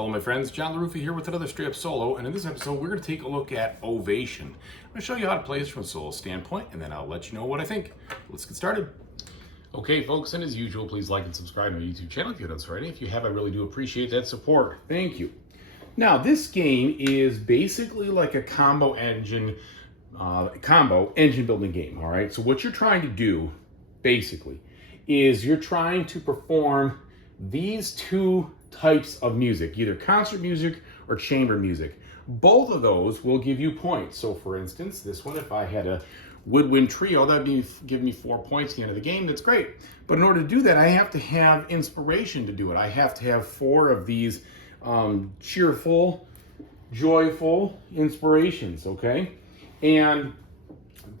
Hello my friends, John LaRuffa here with another straight up solo, and in this episode we're going to take a look at Ovation. I'm going to show you how to play this from a solo standpoint, and then I'll let you know what I think. Let's get started. Okay folks, and as usual, please like and subscribe to my YouTube channel if you haven't already. If you have, I really do appreciate that support. Thank you. Now this game is basically like a combo engine building game, all right? So what you're trying to do, basically, is you're trying to perform these two types of music, either concert music or chamber music. Both of those will give you points. So for instance, this one, if I had a woodwind trio, that'd give me 4 points at the end of the game. That's great. But in order to do that, I have to have inspiration to do it. I have to have 4 of these cheerful, joyful inspirations, okay? And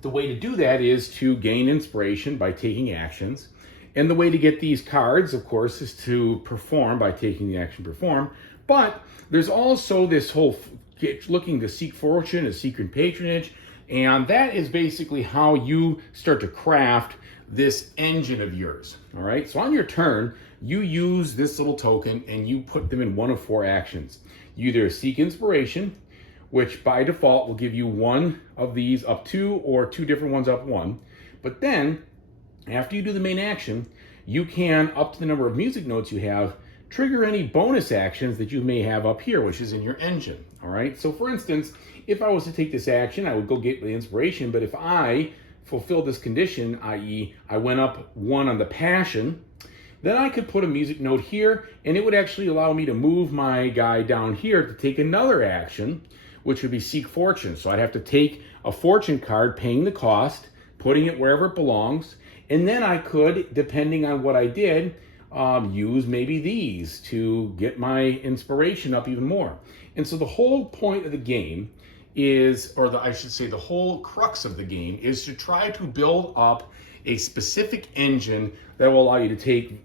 the way to do that is to gain inspiration by taking actions. And the way to get these cards, of course, is to perform by taking the action perform. But there's also this whole looking to seek fortune, to seek patronage. And that is basically how you start to craft this engine of yours. All right. So on your turn, you use this little token and you put them in one of 4 actions. You either seek inspiration, which by default will give you one of these up 2 or 2 different ones up 1. But then after you do the main action, you can, up to the number of music notes you have, trigger any bonus actions that you may have up here, which is in your engine, all right? So for instance, if I was to take this action, I would go get the inspiration, but if I fulfill this condition, i.e. I went up 1 on the passion, then I could put a music note here, and it would actually allow me to move my guy down here to take another action, which would be seek fortune. So I'd have to take a fortune card, paying the cost, putting it wherever it belongs, and then I could, depending on what I did, use maybe these to get my inspiration up even more. And so the whole point of the game is, I should say the whole crux of the game is to try to build up a specific engine that will allow you to take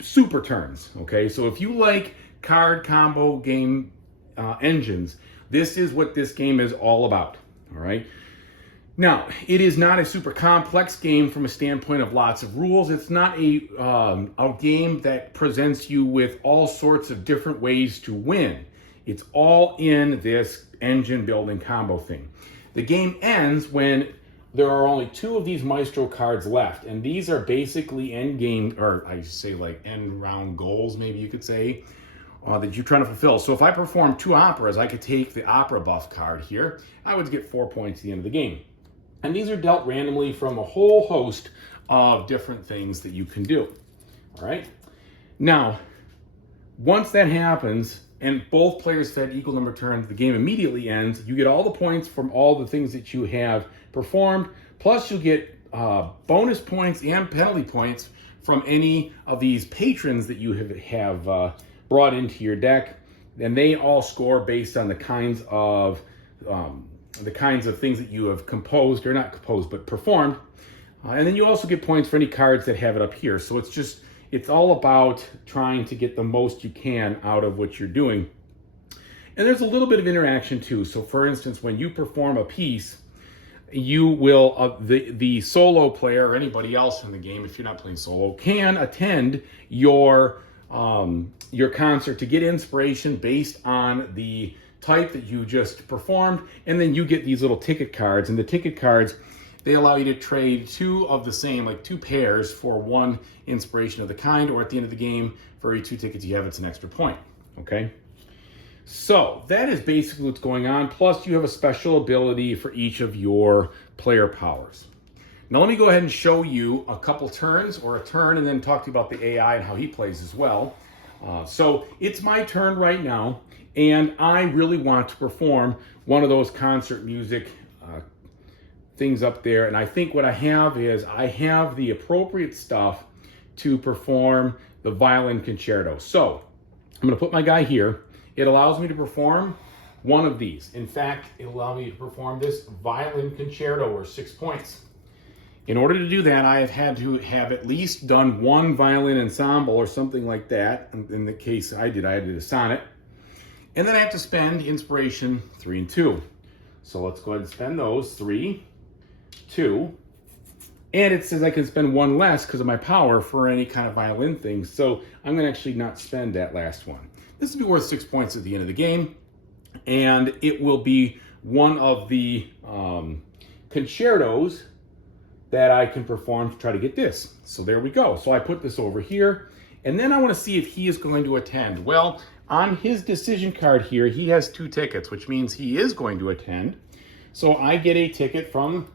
super turns, okay? So if you like card combo game engines, this is what this game is all about, all right? Now, it is not a super complex game from a standpoint of lots of rules. It's not a game that presents you with all sorts of different ways to win. It's all in this engine building combo thing. The game ends when there are only 2 of these Maestro cards left, and these are basically end game, or I should say like end round goals, maybe you could say, that you're trying to fulfill. So if I perform 2 operas, I could take the opera buff card here. I would get 4 points at the end of the game. And these are dealt randomly from a whole host of different things that you can do, all right? Now, once that happens, and both players have had equal number of turns, the game immediately ends. You get all the points from all the things that you have performed, plus you get bonus points and penalty points from any of these patrons that you have brought into your deck. And they all score based on the kinds of things that you have composed, or not composed, but performed. And then you also get points for any cards that have it up here. So it's all about trying to get the most you can out of what you're doing. And there's a little bit of interaction too. So for instance, when you perform a piece, you will, the solo player or anybody else in the game, if you're not playing solo, can attend your concert to get inspiration based on the type that you just performed, and then you get these little ticket cards, and the ticket cards, they allow you to trade 2 of the same, like 2 pairs for 1 inspiration of the kind, or at the end of the game, for every 2 tickets you have, it's an extra point, okay? So that is basically what's going on, plus you have a special ability for each of your player powers. Now let me go ahead and show you a couple turns, or a turn, and then talk to you about the AI and how he plays as well. So it's my turn right now, and I really want to perform one of those concert music things up there. And I think what I have is I have the appropriate stuff to perform the violin concerto. So I'm going to put my guy here. It allows me to perform one of these. In fact, it allows me to perform this violin concerto, or 6 points. In order to do that, I have had to have at least done 1 violin ensemble or something like that. In the case I did a sonnet. And then I have to spend inspiration 3 and 2. So let's go ahead and spend those 3, 2, And it says I can spend one less because of my power for any kind of violin thing. So I'm going to actually not spend that last one. This will be worth 6 points at the end of the game, and it will be one of the concertos that I can perform to try to get this. So there we go. So I put this over here, and then I want to see if he is going to attend. Well, on his decision card here, he has 2 tickets, which means he is going to attend. So I get a ticket from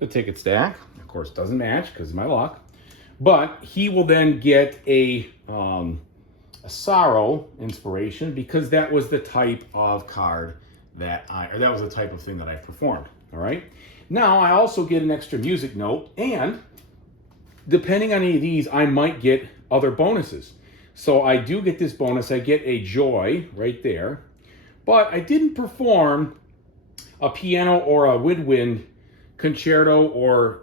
the ticket stack. Of course, it doesn't match because of my luck. But he will then get a sorrow inspiration because that was the type of card that that was the type of thing that I performed. All right. Now I also get an extra music note, and depending on any of these, I might get other bonuses. So I do get this bonus. I get a joy right there, but I didn't perform a piano or a woodwind concerto or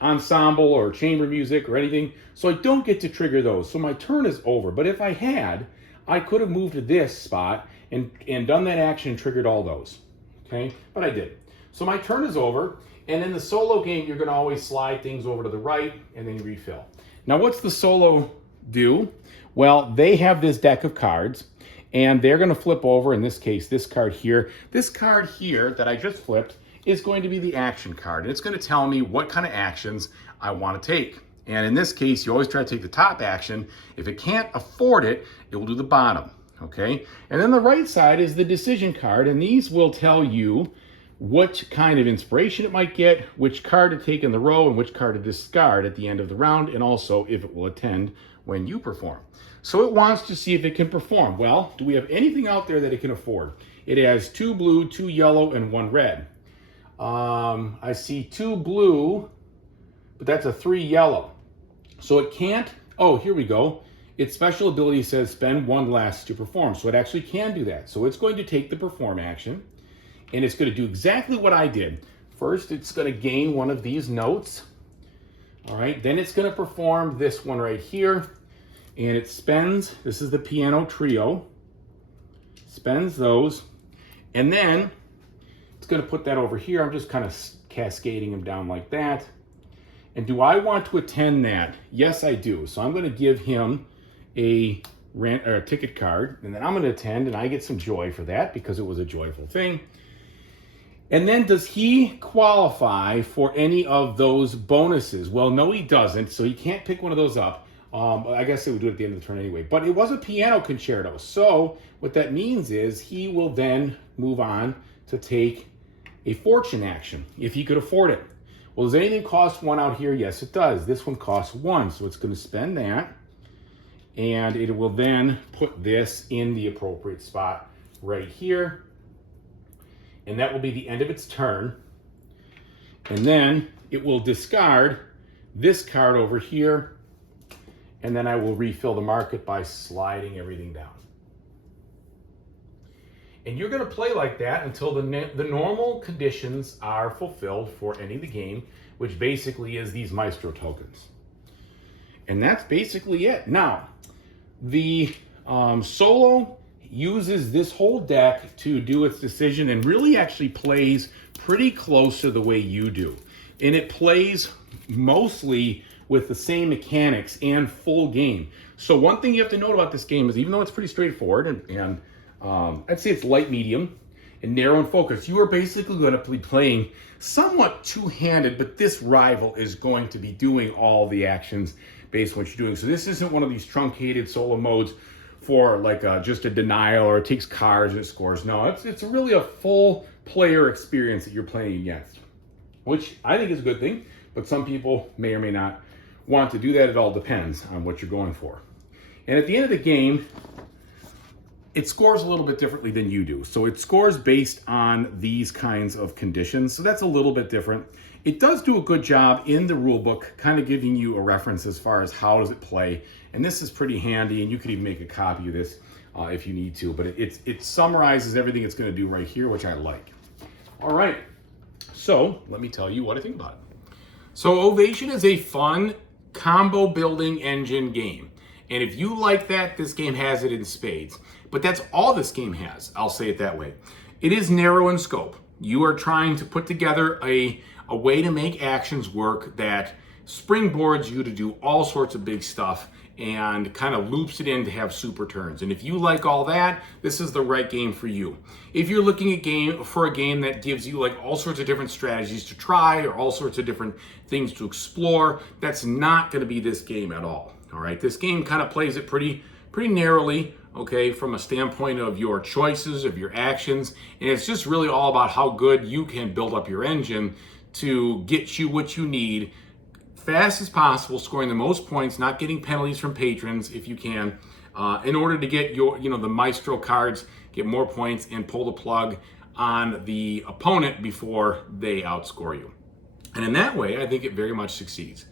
ensemble or chamber music or anything. So I don't get to trigger those. So my turn is over. But if I had, I could have moved to this spot and done that action and triggered all those. Okay, but I did. So my turn is over. And in the solo game, you're going to always slide things over to the right and then refill. Now, what's the solo do? Well, they have this deck of cards, and they're going to flip over, in this case, this card here. This card here that I just flipped is going to be the action card. And it's going to tell me what kind of actions I want to take. And in this case, you always try to take the top action. If it can't afford it, it will do the bottom. Okay? And then the right side is the decision card, and these will tell you what kind of inspiration it might get, which card to take in the row, and which card to discard at the end of the round, and also if it will attend when you perform. So it wants to see if it can perform. Well, do we have anything out there that it can afford? It has 2 blue, 2 yellow, and 1 red. I see 2 blue, but that's a 3 yellow. So it can't, oh, here we go. Its special ability says spend 1 less to perform. So it actually can do that. So it's going to take the perform action, and it's going to do exactly what I did. First, it's going to gain one of these notes. All right, then it's going to perform this one right here, and it spends, this is the piano trio, spends those, and then it's going to put that over here. I'm just kind of cascading them down like that. And do I want to attend that? Yes, I do. So I'm going to give him a ticket card, and then I'm going to attend, and I get some joy for that because it was a joyful thing. And then does he qualify for any of those bonuses? Well, no, he doesn't. So he can't pick one of those up. I guess they would do it at the end of the turn anyway. But it was a piano concerto. So what that means is he will then move on to take a fortune action if he could afford it. Well, does anything cost 1 out here? Yes, it does. This one costs 1. So it's going to spend that. And it will then put this in the appropriate spot right here. And that will be the end of its turn. And then it will discard this card over here. And then I will refill the market by sliding everything down. And you're going to play like that until the normal conditions are fulfilled for any of the game, which basically is these Maestro tokens. And that's basically it. Now, the solo uses this whole deck to do its decision and really actually plays pretty close to the way you do. And it plays mostly with the same mechanics and full game. So one thing you have to note about this game is even though it's pretty straightforward and I'd say it's light medium and narrow in focus, you are basically going to be playing somewhat two-handed, but this rival is going to be doing all the actions based on what you're doing. So this isn't one of these truncated solo modes for like just a denial or it takes cards and it scores. No, it's really a full player experience that you're playing against, which I think is a good thing, but some people may or may not want to do that. It all depends on what you're going for. And at the end of the game, it scores a little bit differently than you do. So it scores based on these kinds of conditions. So that's a little bit different. It does do a good job in the rule book, kind of giving you a reference as far as how does it play. And this is pretty handy, and you could even make a copy of this if you need to. But it summarizes everything it's going to do right here, which I like. All right, so let me tell you what I think about it. So Ovation is a fun combo building engine game. And if you like that, this game has it in spades. But that's all this game has, I'll say it that way. It is narrow in scope. You are trying to put together a way to make actions work that springboards you to do all sorts of big stuff and kind of loops it in to have super turns. And if you like all that, this is the right game for you. If you're looking at a game that gives you like all sorts of different strategies to try or all sorts of different things to explore, that's not going to be this game at all. All right, this game kind of plays it pretty narrowly, okay, from a standpoint of your choices, of your actions, and it's just really all about how good you can build up your engine to get you what you need fast as possible, scoring the most points, not getting penalties from patrons if you can, in order to get your, the Maestro cards, get more points, and pull the plug on the opponent before they outscore you. And in that way, I think it very much succeeds.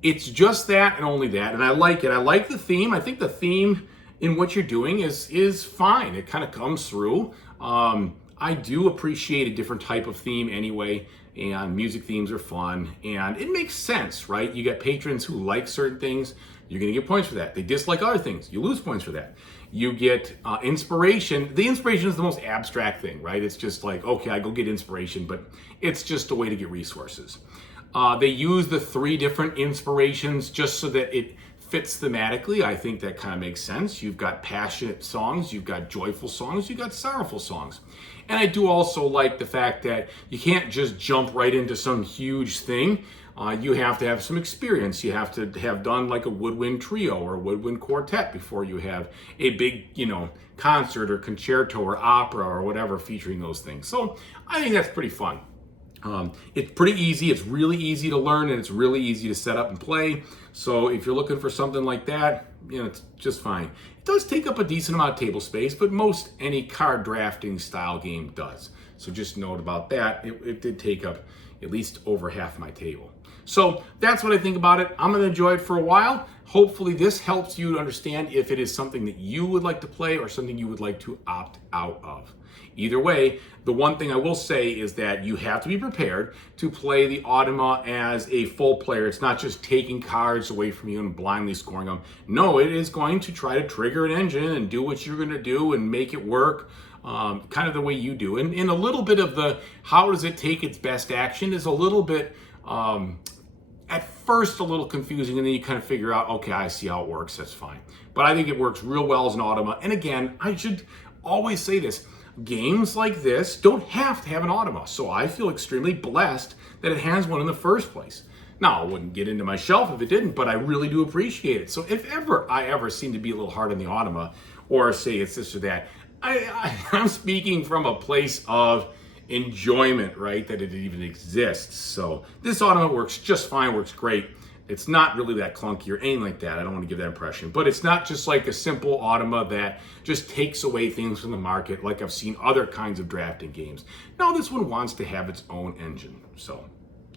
It's just that and only that, and I like it. I like the theme. I think the theme in what you're doing is fine. It kind of comes through. I do appreciate a different type of theme anyway, and music themes are fun, and it makes sense, right? You get patrons who like certain things, you're gonna get points for that. They dislike other things, you lose points for that. You get inspiration. The inspiration is the most abstract thing, right? It's just like, okay, I go get inspiration, but it's just a way to get resources. They use the 3 different inspirations just so that it fits thematically. I think that kind of makes sense. You've got passionate songs, you've got joyful songs, you've got sorrowful songs. And I do also like the fact that you can't just jump right into some huge thing. You have to have some experience. You have to have done like a woodwind trio or a woodwind quartet before you have a big, concert or concerto or opera or whatever featuring those things. So I think that's pretty fun. It's pretty easy. It's really easy to learn, and it's really easy to set up and play. So if you're looking for something like that, it's just fine. It does take up a decent amount of table space, but most any card drafting style game does. So just note about that. It did take up at least over half my table. So that's what I think about it. I'm going to enjoy it for a while. Hopefully this helps you to understand if it is something that you would like to play or something you would like to opt out of. Either way, the one thing I will say is that you have to be prepared to play the Automa as a full player. It's not just taking cards away from you and blindly scoring them. No, it is going to try to trigger an engine and do what you're going to do and make it work kind of the way you do. And a little bit of the how does it take its best action is a little bit, at first a little confusing, and then you kind of figure out, okay, I see how it works, that's fine. But I think it works real well as an Automa. And again, I should always say this, games like this don't have to have an Automa, so I feel extremely blessed that it has one in the first place. Now, I wouldn't get into my shelf if it didn't, but I really do appreciate it. So if I ever seem to be a little hard on the Automa, or say it's this or that, I'm speaking from a place of enjoyment, right, that it even exists. So this Automa works just fine, works great. It's not really that clunky or anything like that. I don't want to give that impression. But it's not just like a simple Automa that just takes away things from the market like I've seen other kinds of drafting games. No, this one wants to have its own engine. So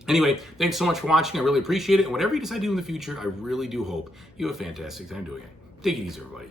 anyway, thanks so much for watching. I really appreciate it. And whatever you decide to do in the future, I really do hope you have a fantastic time doing it. Take it easy, everybody.